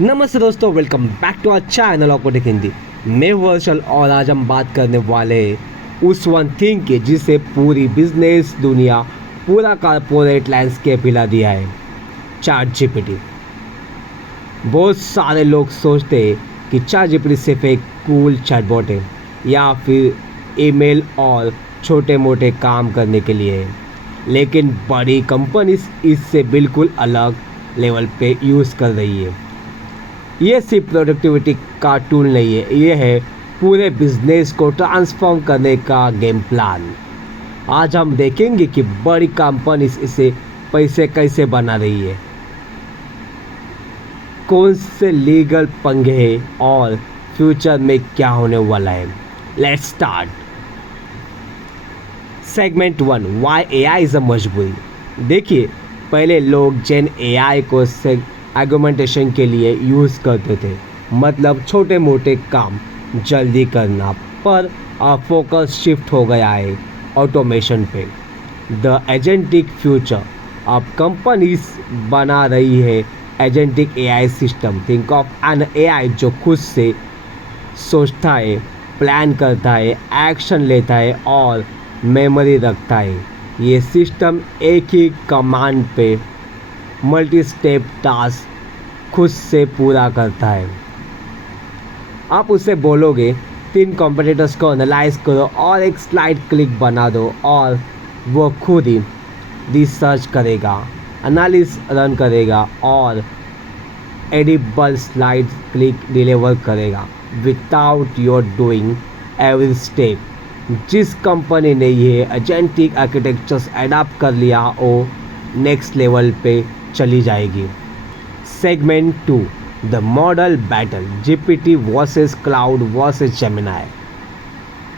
नमस्ते दोस्तों, welcome back to our channel ऑकोटेक हिंदी। मैं हूं हर्षल और आज हम बात करने वाले हैं उस वन थिंग की जिसे पूरी बिजनेस दुनिया, पूरा कॉर्पोरेट लैंडस्केप हिला दिया है, चैट जीपीटी। बहुत सारे लोग सोचते हैं कि चैट जीपीटी सिर्फ एक कूल चैटबॉट है या फिर ईमेल और छोटे मोटे काम करने के लिए है, लेकिन बड़ी कंपनीज इससे बिल्कुल अलग लेवल पे यूज़ कर रही है। ये सिर्फ प्रोडक्टिविटी का टूल नहीं है, ये है पूरे बिजनेस को ट्रांसफॉर्म करने का गेम प्लान। आज हम देखेंगे कि बड़ी कंपनीज इसे पैसे कैसे बना रही है, कौन से लीगल पंगे हैं और फ्यूचर में क्या होने वाला है। Let's start. Segment 1, why AI is a मजबूरी। देखिए, पहले लोग जेन एआई को आर्गुमेंटेशन के लिए यूज़ करते थे, मतलब छोटे मोटे काम जल्दी करना, पर अब फोकस शिफ्ट हो गया है ऑटोमेशन पे। The agentic future. अब कंपनीज बना रही है agentic AI system. Think of an AI जो खुद से सोचता है, प्लान करता है, एक्शन लेता है और मेमोरी रखता है। ये सिस्टम एक ही कमांड पे मल्टी स्टेप टास्क खुद से पूरा करता है। आप उसे बोलोगे 3 कॉम्पिटिटर्स को एनालाइज करो और एक स्लाइड क्लिक बना दो और वो खुद ही रिसर्च करेगा, एनालिसिस रन करेगा और एडिबल स्लाइड क्लिक डिलीवर करेगा without your doing every step. जिस कंपनी ने ये एजेंटिक आर्किटेक्चर्स अडॉप्ट कर लिया वो नेक्स्ट लेवल पे चली जाएगी। Segment 2, the model battle, GPT versus cloud versus Gemini.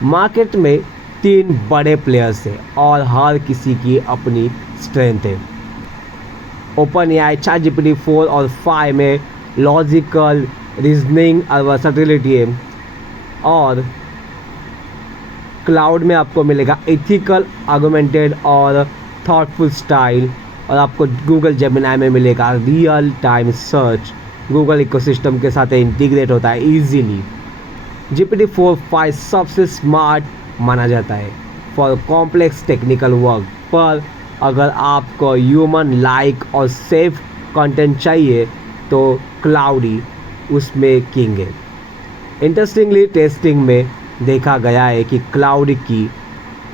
Market में 3 बड़े प्लेयर्स हैं और हर किसी की अपनी स्ट्रेंथ है। ओपन एआई चैट जीपीटी 4 और 5 में लॉजिकल रीजनिंग और वर्सेटिलिटी है, और क्लाउड में आपको मिलेगा एथिकल, आर्गुमेंटेड और थॉटफुल स्टाइल, और आपको गूगल जेमिनाई में मिलेगा real time search. Google ecosystem के साथ इंटीग्रेट होता है इजीली। जीपीटी 4-5 सबसे स्मार्ट माना जाता है फॉर कॉम्प्लेक्स टेक्निकल वर्क, पर अगर आपको ह्यूमन लाइक और सेफ कंटेंट चाहिए तो क्लाउड ही उसमें किंग है। इंटरेस्टिंगली टेस्टिंग में देखा गया है कि क्लाउड की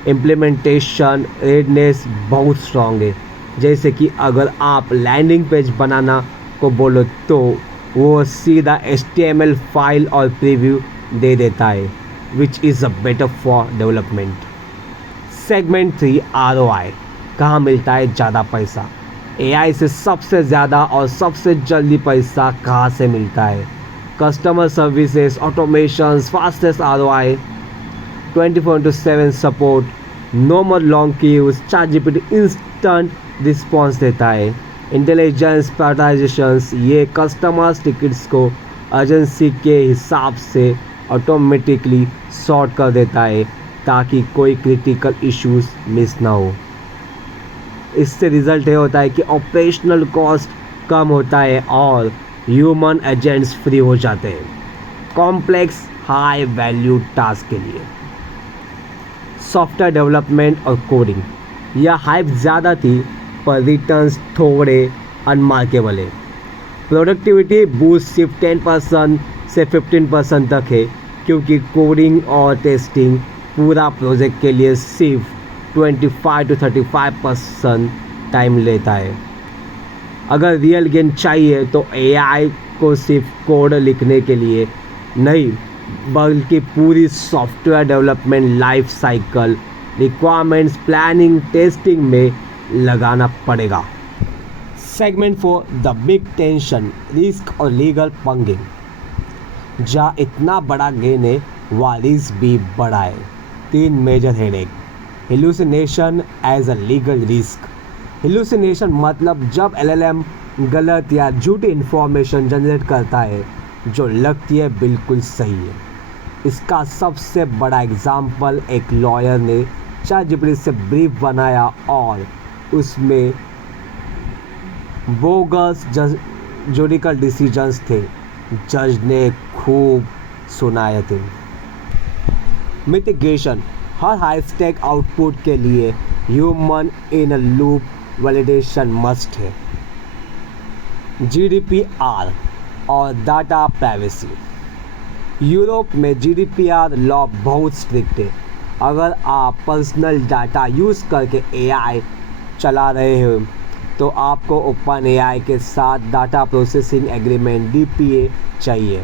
इम्प्लीमेंटेशन रेडनेस बहुत स्ट्रॉन्ग है। जैसे कि अगर आप लैंडिंग पेज बनाना को बोलो तो वो सीधा HTML फाइल और प्रीव्यू दे देता है, which is a better for development. Segment 3, ROI, कहाँ मिलता है ज़्यादा पैसा। AI से सबसे ज़्यादा और सबसे जल्दी पैसा कहाँ से मिलता है। Customer services, automation, fastest ROI, 24/7 support, no more long queues. Chat GPT instant response देता है। इंटेलिजेंस प्रायोरिटाइजेशंस, ये कस्टमर्स टिकट्स को अर्जेंसी के हिसाब से ऑटोमेटिकली सॉर्ट कर देता है ताकि कोई क्रिटिकल इश्यूज मिस ना हो। इससे रिजल्ट ये होता है कि ऑपरेशनल कॉस्ट कम होता है और ह्यूमन एजेंट्स फ्री हो जाते हैं कॉम्प्लेक्स हाई वैल्यू टास्क के लिए। सॉफ्टवेयर डेवलपमेंट और कोडिंग, यह हाइप ज़्यादा थी पर रिटर्न्स थोड़े अनमार्केबल है। प्रोडक्टिविटी बूस्ट सिर्फ 10% से 15% तक है, क्योंकि कोडिंग और टेस्टिंग पूरा प्रोजेक्ट के लिए सिर्फ 25 to 35% टाइम लेता है। अगर रियल गेन चाहिए तो एआई को सिर्फ कोड लिखने के लिए नहीं, बल्कि पूरी software development life cycle, requirements planning, testing में लगाना पड़ेगा। Segment 4, the big tension, risk और लीगल पंगे। जहाँ इतना बड़ा गेन है वहाँ रिस्क भी बड़ा है। 3 major headache. Hallucination as a legal risk. Hallucination मतलब जब LLM गलत या झूठी इंफॉर्मेशन जनरेट करता है जो लगती है बिल्कुल सही है। इसका सबसे बड़ा एग्जाम्पल एक लॉयर ने चैट जीपीटी से ब्रीफ बनाया और उसमें बोगस जुडिकल डिसीजंस थे, जज ने खूब सुनाए थे। मिटिगेशन, हर हाई स्टेक आउटपुट के लिए human in loop validation must है। GDPR और डाटा प्राइवेसी, यूरोप में GDPR लॉ बहुत स्ट्रिक्ट है। अगर आप पर्सनल डाटा यूज़ करके AI चला रहे हो तो आपको ओपन AI के साथ डाटा प्रोसेसिंग एग्रीमेंट DPA चाहिए।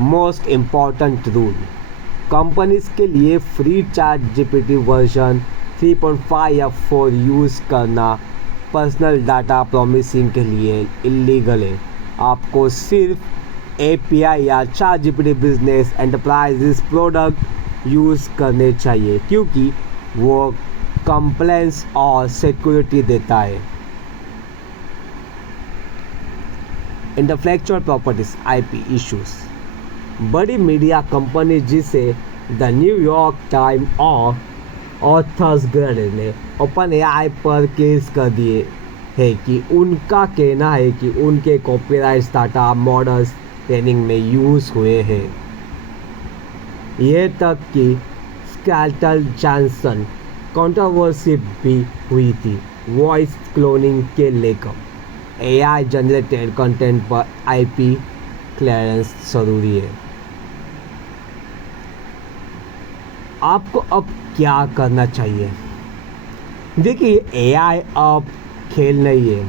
मोस्ट इम्पॉर्टेंट रूल, कंपनीज के लिए फ्री ChatGPT वर्जन 3.5 या 4 यूज़ करना पर्सनल डाटा प्रॉमिसिंग के लिए इलीगल है। आपको सिर्फ API या ChatGPT business enterprises product use करने चाहिए क्योंकि वो कंप्लायंस और सिक्योरिटी देता है। इंटेलेक्चुअल प्रॉपर्टीज IP इश्यूज, बड़ी मीडिया कंपनी जिसे द न्यूयॉर्क टाइम और ऑथर्स गिल्ड ने ओपन AI पर केस कर दिए है कि उनका कहना है कि उनके कॉपीराइट डाटा मॉडल्स ट्रेनिंग में यूज़ हुए हैं। यह तक कि स्कैटल जॉनसन कंट्रोवर्सी भी हुई थी वॉइस क्लोनिंग के लेकर। AI जनरेटेड कंटेंट पर IP क्लियरेंस ज़रूरी है। आपको अब क्या करना चाहिए? देखिए, AI अब खेल नहीं है,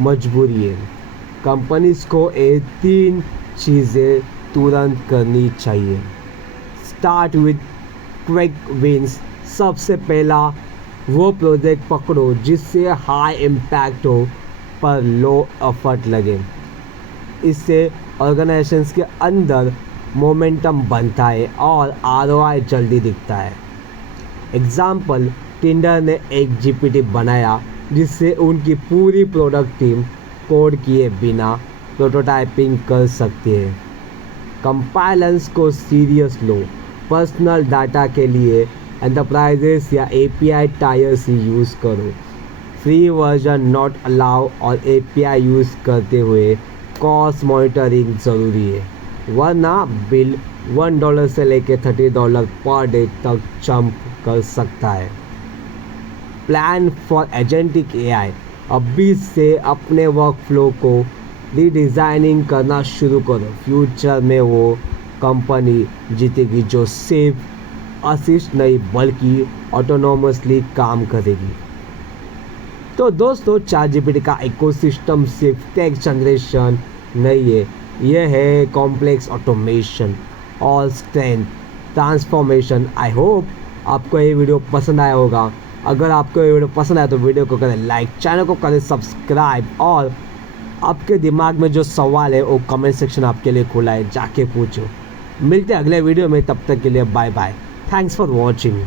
मजबूरी है। कंपनीज को ये 3 चीज़ें तुरंत करनी चाहिए। स्टार्ट विद क्विक विंस, सबसे पहला वो प्रोजेक्ट पकड़ो जिससे हाई इम्पैक्ट हो पर लो एफर्ट लगे। इससे ऑर्गेनाइजेशंस के अंदर मोमेंटम बनता है और ROI जल्दी दिखता है। एग्जाम्पल, टिंडर ने एक GPT बनाया जिससे उनकी पूरी प्रोडक्ट टीम कोड किए बिना प्रोटोटाइपिंग कर सकती है। कंपाइलेंस को सीरियस लो, पर्सनल डाटा के लिए एंटरप्राइजेस या API टायर्स ही यूज़ करो। फ्री वर्जन नॉट अलाउ और API यूज़ करते हुए कॉस्ट मॉनिटरिंग ज़रूरी है, वरना बिल $1 से लेकर $30 पर डे तक जंप कर सकता है। प्लान फॉर एजेंटिक AI, अभी से अपने वर्क फ्लो को रीडिज़ाइनिंग करना शुरू करो। फ्यूचर में वो कंपनी जीतेगी जो सिर्फ असिस्ट नहीं बल्कि ऑटोनोमसली काम करेगी। तो दोस्तों, ChatGPT का इकोसिस्टम सिर्फ टेक्स्ट जनरेशन नहीं है, यह है कॉम्प्लेक्स ऑटोमेशन और स्ट्रेंथ ट्रांसफॉर्मेशन। आई होप आपको ये वीडियो पसंद आया होगा। अगर आपको ये वीडियो पसंद आया तो वीडियो को करें लाइक, चैनल को करें सब्सक्राइब और आपके दिमाग में जो सवाल है वो कमेंट सेक्शन आपके लिए खुला है, जाके पूछो। मिलते हैं अगले वीडियो में, तब तक के लिए bye bye. Thanks for watching.